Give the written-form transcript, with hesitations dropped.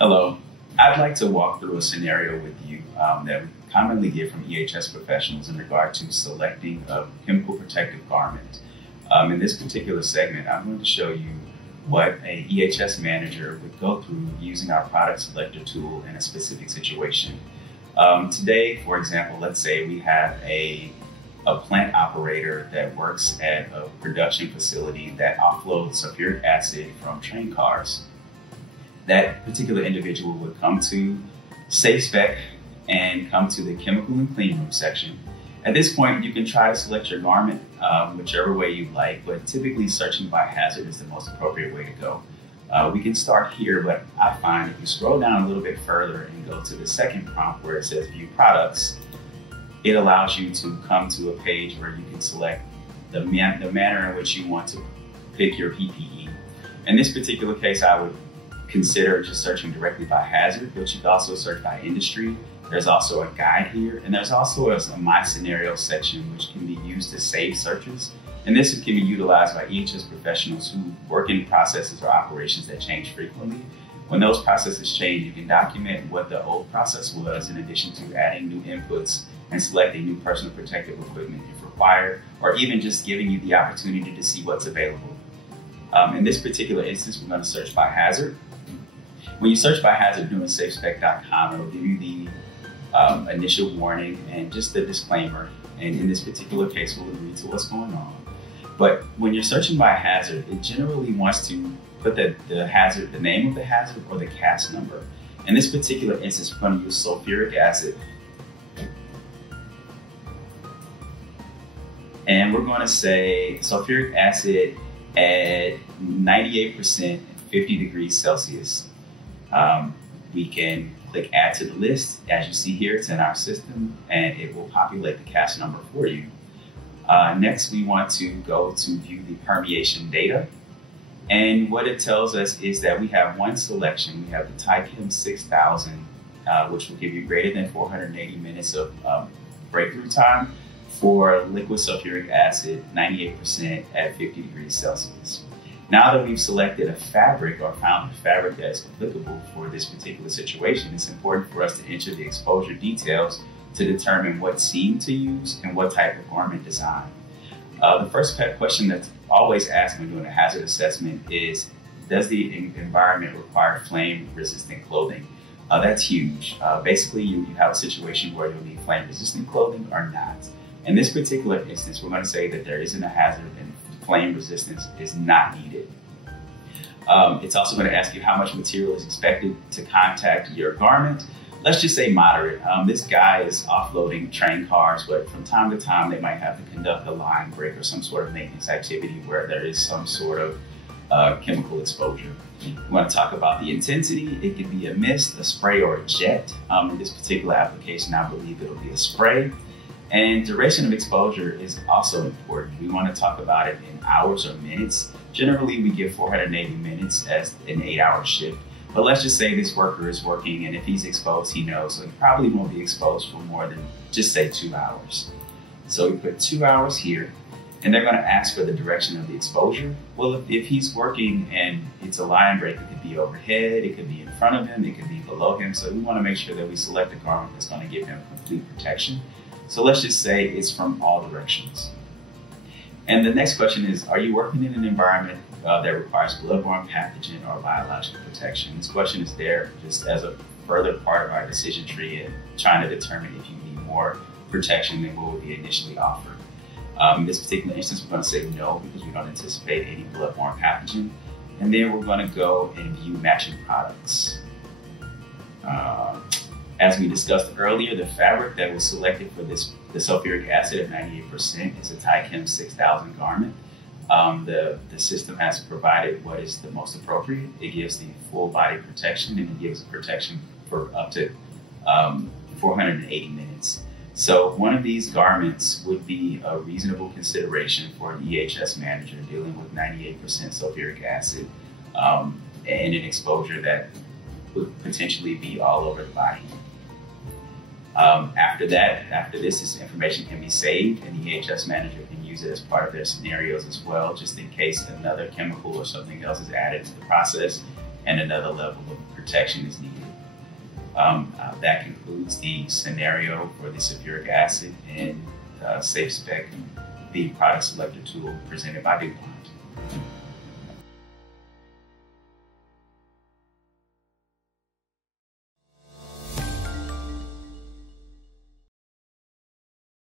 Hello. I'd like to walk through a scenario with you that we commonly get from EHS professionals in regard to selecting a chemical protective garment. In this particular segment, I'm going to show you what an EHS manager would go through using our product selector tool in a specific situation. Today, for example, let's say we have a plant operator that works at a production facility that offloads sulfuric acid from train cars. That particular individual would come to SafeSPEC and come to the chemical and clean room section. At this point, you can try to select your garment whichever way you like, but typically searching by hazard is the most appropriate way to go. We can start here, but I find if you scroll down a little bit further and go to the second prompt where it says View Products, it allows you to come to a page where you can select the manner in which you want to pick your PPE. In this particular case, I would consider just searching directly by hazard, but you can also search by industry. There's also a guide here, and there's also a My Scenario section, which can be used to save searches. And this can be utilized by EHS professionals who work in processes or operations that change frequently. When those processes change, you can document what the old process was in addition to adding new inputs and selecting new personal protective equipment if required, or even just giving you the opportunity to see what's available. In this particular instance, we're going to search by hazard. When you search by hazard doing SafeSPEC.com, it'll give you the initial warning and just the disclaimer. And in this particular case, we'll agree to what's going on. But when you're searching by hazard, it generally wants to put the hazard, the name of the hazard, or the CAS number. In this particular instance, we're going to use sulfuric acid. And we're going to say sulfuric acid at 98% and 50 degrees Celsius. We can click add to the list. As you see here, it's in our system and it will populate the CAS number for you. Next, we want to go to view the permeation data. And what it tells us is that we have one selection. We have the Tychem 6000, which will give you greater than 480 minutes of breakthrough time for liquid sulfuric acid, 98% at 50 degrees Celsius. Now that we've selected a fabric or found a fabric that's applicable for this particular situation, it's important for us to enter the exposure details to determine what seam to use and what type of garment design. The first question that's always asked when doing a hazard assessment is, does the environment require flame-resistant clothing? That's huge. Basically, you have a situation where you'll need flame-resistant clothing or not. In this particular instance, we're going to say that there isn't a hazard and flame resistance is not needed. It's also going to ask you how much material is expected to contact your garment. Let's just say moderate. This guy is offloading train cars, but from time to time, they might have to conduct a line break or some sort of maintenance activity where there is some sort of chemical exposure. We want to talk about the intensity. It could be a mist, a spray, or a jet. In this particular application, I believe it'll be a spray. And duration of exposure is also important. We want to talk about it in hours or minutes. Generally, we give 480 minutes as an 8-hour shift. But let's just say this worker is working, and if he's exposed, he knows. So he probably won't be exposed for more than, just say, 2 hours. So we put 2 hours here, and they're going to ask for the direction of the exposure. Well, if he's working and it's a line break, it could be overhead, it could be in front of him, it could be below him. So we want to make sure that we select a garment that's going to give him complete protection. So let's just say it's from all directions. And the next question is, are you working in an environment that requires bloodborne pathogen or biological protection? This question is there just as a further part of our decision tree and trying to determine if you need more protection than what would be initially offered. In this particular instance, we're going to say no because we don't anticipate any bloodborne pathogen. And then we're going to go and view matching products. As we discussed earlier, the fabric that was selected for the sulfuric acid at 98% is a Tychem 6000 garment. The system has provided what is the most appropriate. It gives the full body protection and it gives protection for up to 480 minutes. So one of these garments would be a reasonable consideration for an EHS manager dealing with 98% sulfuric acid and an exposure that would potentially be all over the body. After this information can be saved, and the EHS manager can use it as part of their scenarios as well, just in case another chemical or something else is added to the process. and another level of protection is needed. That concludes the scenario for the sulfuric acid and SafeSPEC, the product selector tool presented by DuPont.